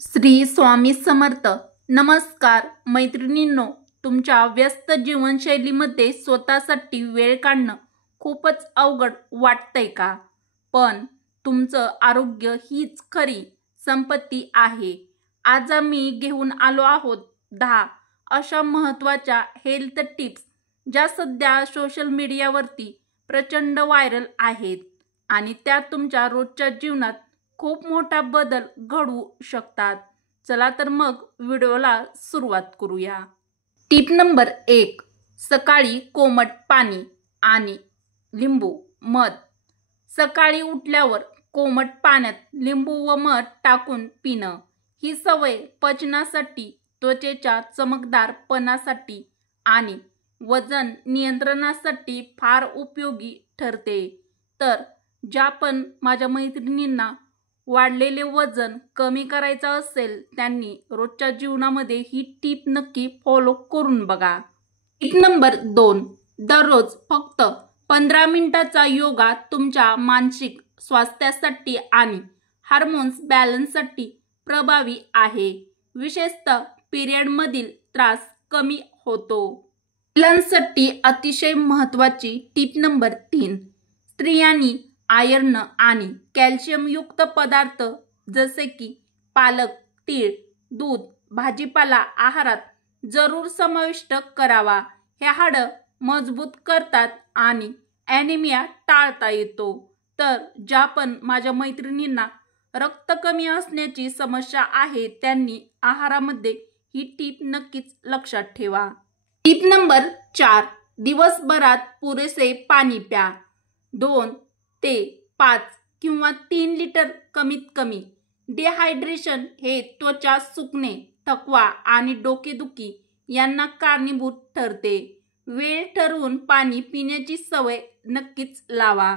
श्री स्वामी समर्थ. नमस्कार मैत्रिणींनो, तुमच्या व्यस्त जीवनशैलीमध्ये स्वतःसाठी वेळ काढणं खूपच अवघड वाटतंय का? पण तुमचं आरोग्य हीच खरी संपत्ती आहे. आज आम्ही घेऊन आलो आहोत 10 अशा महत्त्वाच्या हेल्थ टिप्स ज्या सध्या सोशल मीडियावरती प्रचंड व्हायरल आहेत आणि त्या तुमच्या रोजच्या जीवनात खूप मोठा बदल घडवू शकतात. चला तर मग व्हिडिओला सुरुवात करूया. Tip number 1. सकाळी कोमट पाणी आणि लिंबू मध. सकाळी उठल्यावर कोमट पाण्यात लिंबू व मध टाकून पिणं. ही सवय पचनासाठी, त्वचेच्या चमकदारपणासाठी आणि वजन नियंत्रणासाठी फार उपयोगी ठरते. तर ज्या पण माझ्या मैत्रिणींना वाढलेले वजन कमी करायचं असेल त्यांनी रोजच्या जीवनामध्ये ही टीप नक्की फॉलो करून बघा. टीप नंबर 2. दररोज फक्त 15 मिनिटाचा योगा तुमच्या मानसिक स्वास्थ्यासाठी आणि हार्मोन्स बॅलन्ससाठी प्रभावी आहे. विशेषतः पिरियडमधील त्रास कमी होतो. महिलांसाठी अतिशय महत्त्वाची टीप नंबर 3. स्त्रियांनी आयर्न आणि कॅल्शियमयुक्त पदार्थ जसे की पालक, तीळ, दूध, भाजीपाला आहारात जरूर समाविष्ट करावा. हे हाडं मजबूत करतात आणि ॲनिमिया टाळता येतो. तर ज्या पण माझ्या मैत्रिणींना रक्त कमी असण्याची समस्या आहे त्यांनी आहारामध्ये ही टीप नक्कीच लक्षात ठेवा. टीप नंबर 4. दिवसभरात पुरेसे पाणी प्या. 2 ते 5 किंवा 3 लिटर कमीत कमी. डिहायड्रेशन हे त्वचा सुकणे, थकवा आणि डोकेदुखी यांना कारणीभूत ठरते. वेळ ठरवून पाणी पिण्याची सवय नक्कीच लावा.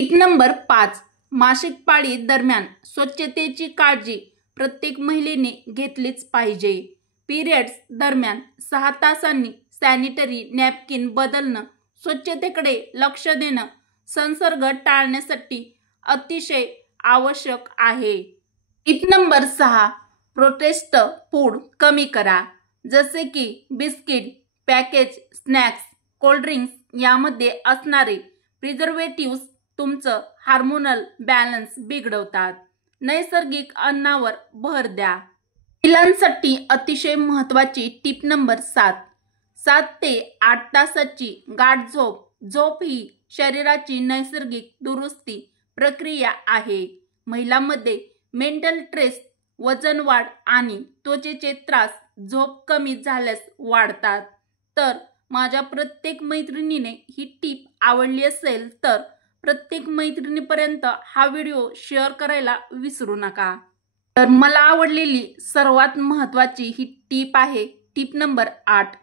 Tip number 5. मासिक पाळी दरम्यान स्वच्छतेची काळजी प्रत्येक महिलेने घेतलीच पाहिजे. पिरियड्स दरम्यान 6 तासांनी सॅनिटरी नॅपकिन बदलणं, स्वच्छतेकडे लक्ष देणं संसर्ग टाळण्यासाठी अतिशय आवश्यक आहे. Tip number 6. प्रोसेस्ड फूड कमी करा. जसे की बिस्किट, पॅकेज स्नॅक्स, कोल्ड्रिंक्स यामध्ये असणारे प्रिझर्वेटिव्स तुमचं हार्मोनल बॅलन्स बिघडवतात. नैसर्गिक अन्नावर भर द्या. महिलांसाठी अतिशय महत्त्वाची टीप नंबर 7. 7 ते 8 तासाची गाढ झोप. झोप ही शरीराची नैसर्गिक दुरुस्ती प्रक्रिया आहे. महिलांमध्ये मेंटल स्ट्रेस, वजन वाढ आणि त्वचेचे त्रास झोप कमी झाल्यास वाढतात. तर माझ्या प्रत्येक मैत्रिणीने ही टीप आवडली असेल तर प्रत्येक मैत्रिणीपर्यंत हा व्हिडिओ शेअर करायला विसरू नका. तर मला आवडलेली सर्वात महत्त्वाची ही टीप आहे टीप नंबर 8.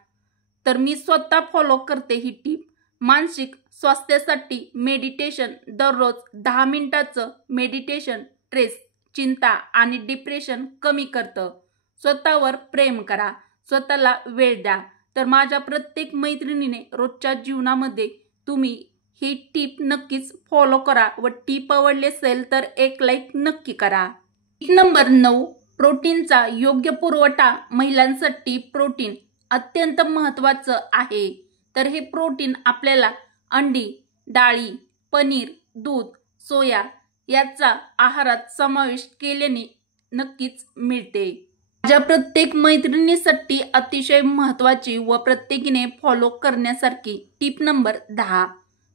तर मी स्वतः फॉलो करते ही टीप. मानसिक स्वास्थ्यासाठी मेडिटेशन. दररोज 10 मिनिटाचं मेडिटेशन स्ट्रेस, चिंता आणि डिप्रेशन कमी करतं. स्वतःवर प्रेम करा, स्वतःला वेळ द्या. तर माझ्या प्रत्येक मैत्रिणीने रोजच्या जीवनामध्ये तुम्ही ही टीप नक्कीच फॉलो करा व टीप आवडली असेल तर एक लाईक नक्की करा. टीप नंबर 9. प्रोटीनचा योग्य पुरवठा. महिलांसाठी प्रोटीन अत्यंत महत्त्वाचं आहे. तर हे प्रोटीन आपल्याला अंडी, डाळी, पनीर, दूध, सोया याचा आहारात समावेश केल्याने नक्कीच मिळते. माझ्या प्रत्येक मैत्रिणीसाठी अतिशय महत्त्वाची व प्रत्येकीने फॉलो करण्यासारखी टीप नंबर 10.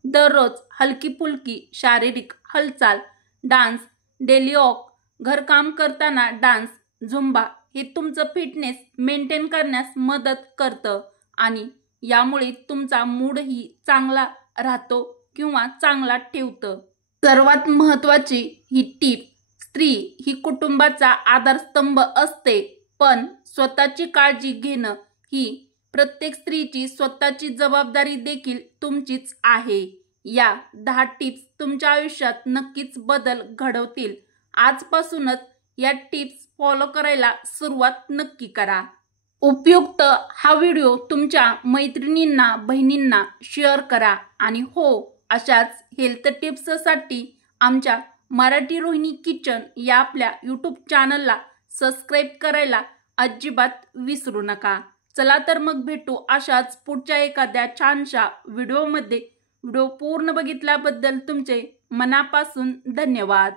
दररोज हलकी फुलकी शारीरिक हालचाल. डान्स, डेली वॉक, घरकाम करताना डान्स, झुंबा हे तुमचं फिटनेस मेंटेन करण्यास मदत करतं आणि यामुळे तुमचा मूडही चांगला राहतो किंवा चांगला ठेवतं. सर्वात महत्त्वाची ही टीप. स्त्री ही कुटुंबाचा आधारस्तंभ असते, पण स्वतःची काळजी घेणं ही प्रत्येक स्त्रीची स्वतःची जबाबदारी देखील तुमचीच आहे. या 10 टिप्स तुमच्या आयुष्यात नक्कीच बदल घडवतील. आजपासूनच या टिप्स फॉलो करायला सुरुवात नक्की करा. उपयुक्त हा व्हिडिओ तुमच्या मैत्रिणींना, बहिणींना शेअर करा आणि अशाच हेल्थ टिप्ससाठी आमच्या मराठी रोहिणी किचन या आपल्या यूट्यूब चॅनलला सबस्क्राईब करायला अजिबात विसरू नका. चला तर मग भेटू अशाच पुढच्या एखाद्या छानशा व्हिडिओमध्ये. व्हिडिओ पूर्ण बघितल्याबद्दल तुमचे मनापासून धन्यवाद.